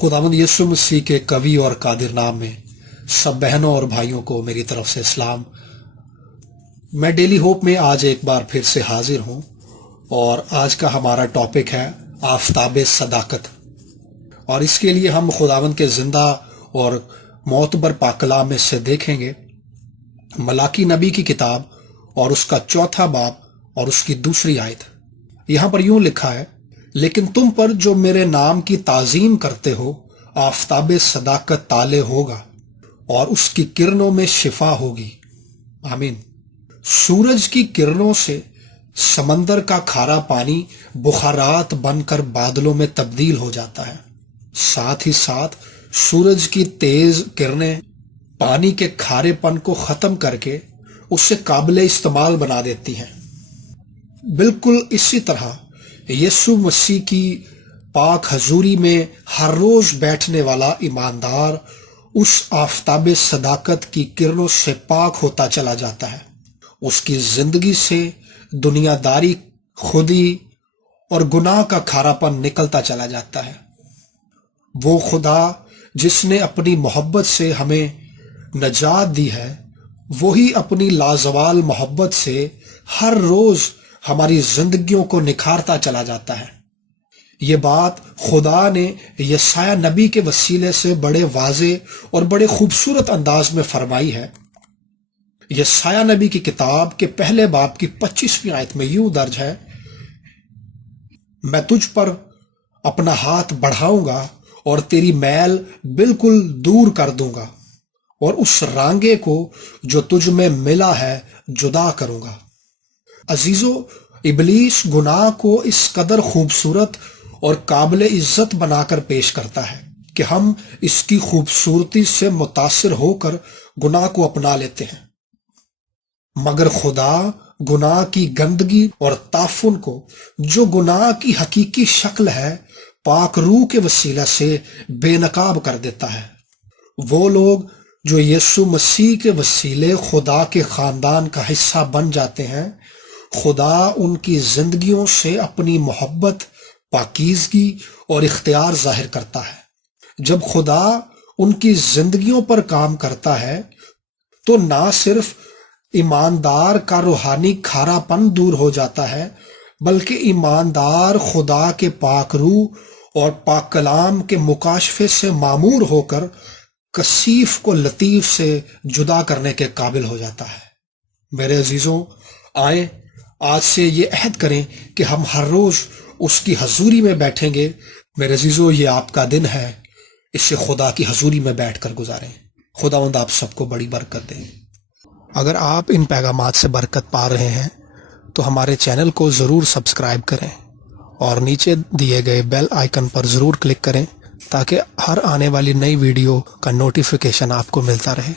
खुदावंद यीशु मसीह के कवि और कादिर नाम में सब बहनों और भाइयों को मेरी तरफ से इस्लाम। मैं डेली होप में आज एक बार फिर से हाजिर हूं और आज का हमारा टॉपिक है आफताबे सदाकत। और इसके लिए हम खुदावंद के जिंदा और मोतबर पाकलाम में से देखेंगे मलाकी नबी की किताब और उसका 4 बाब और उसकी 2 आयत। यहां पर यूं लिखा है, लेकिन तुम पर जो मेरे नाम की ताजीम करते हो आफताबे सदाकत ताले होगा और उसकी किरणों में शिफा होगी। आमीन। सूरज की किरणों से समंदर का खारा पानी बुखारात बनकर बादलों में तब्दील हो जाता है। साथ ही साथ सूरज की तेज किरणें पानी के खारेपन को खत्म करके उसे काबिले इस्तेमाल बना देती हैं। बिल्कुल इसी तरह यीशु मसीह की पाक हजूरी में हर रोज बैठने वाला ईमानदार उस आफताबे सदाकत की किरणों से पाक होता चला जाता है। उसकी जिंदगी से दुनियादारी, खुदी और गुनाह का खारापन निकलता चला जाता है। वो खुदा जिसने अपनी मोहब्बत से हमें नजात दी है, वही अपनी लाजवाल मोहब्बत से हर रोज हमारी जिंदगियों को निखारता चला जाता है। ये बात खुदा ने यशाया नबी के वसीले से बड़े वाजे और बड़े खूबसूरत अंदाज में फरमाई है। यशाया नबी की किताब के 1 बाब की 25वीं आयत में यूं दर्ज है, मैं तुझ पर अपना हाथ बढ़ाऊंगा और तेरी मैल बिल्कुल दूर कर दूंगा और उस रांगे को जो तुझ में मिला है जुदा करूंगा। अजीजों, इबलीस गुनाह को इस कदर खूबसूरत और काबिल इज्जत बनाकर पेश करता है कि हम इसकी खूबसूरती से मुतासिर होकर गुनाह को अपना लेते हैं। मगर खुदा गुनाह की गंदगी और ताफुन को, जो गुनाह की हकीकी शक्ल है, पाक रूह के वसीला से बेनकाब कर देता है। वो लोग जो यीशु मसीह के वसीले खुदा के खानदान का हिस्सा बन जाते हैं, खुदा उनकी जिंदगियों से अपनी मोहब्बत, पाकीज़गी और इख्तियार जाहिर करता है। जब खुदा उनकी जिंदगियों पर काम करता है तो ना सिर्फ ईमानदार का रूहानी खारापन दूर हो जाता है, बल्कि ईमानदार खुदा के पाक रूह और पाक कलाम के मुकाशफे से मामूर होकर कसीफ को लतीफ से जुदा करने के काबिल हो जाता है। मेरे अजीजों, आए आज से ये अहद करें कि हम हर रोज उसकी हजूरी में बैठेंगे। मेरे अजीजों, ये आपका दिन है, इसे खुदा की हजूरी में बैठकर गुजारें। खुदावंद आप सबको बड़ी बरकत दें। अगर आप इन पैगामात से बरकत पा रहे हैं तो हमारे चैनल को ज़रूर सब्सक्राइब करें और नीचे दिए गए बेल आइकन पर ज़रूर क्लिक करें ताकि हर आने वाली नई वीडियो का नोटिफिकेशन आपको मिलता रहे।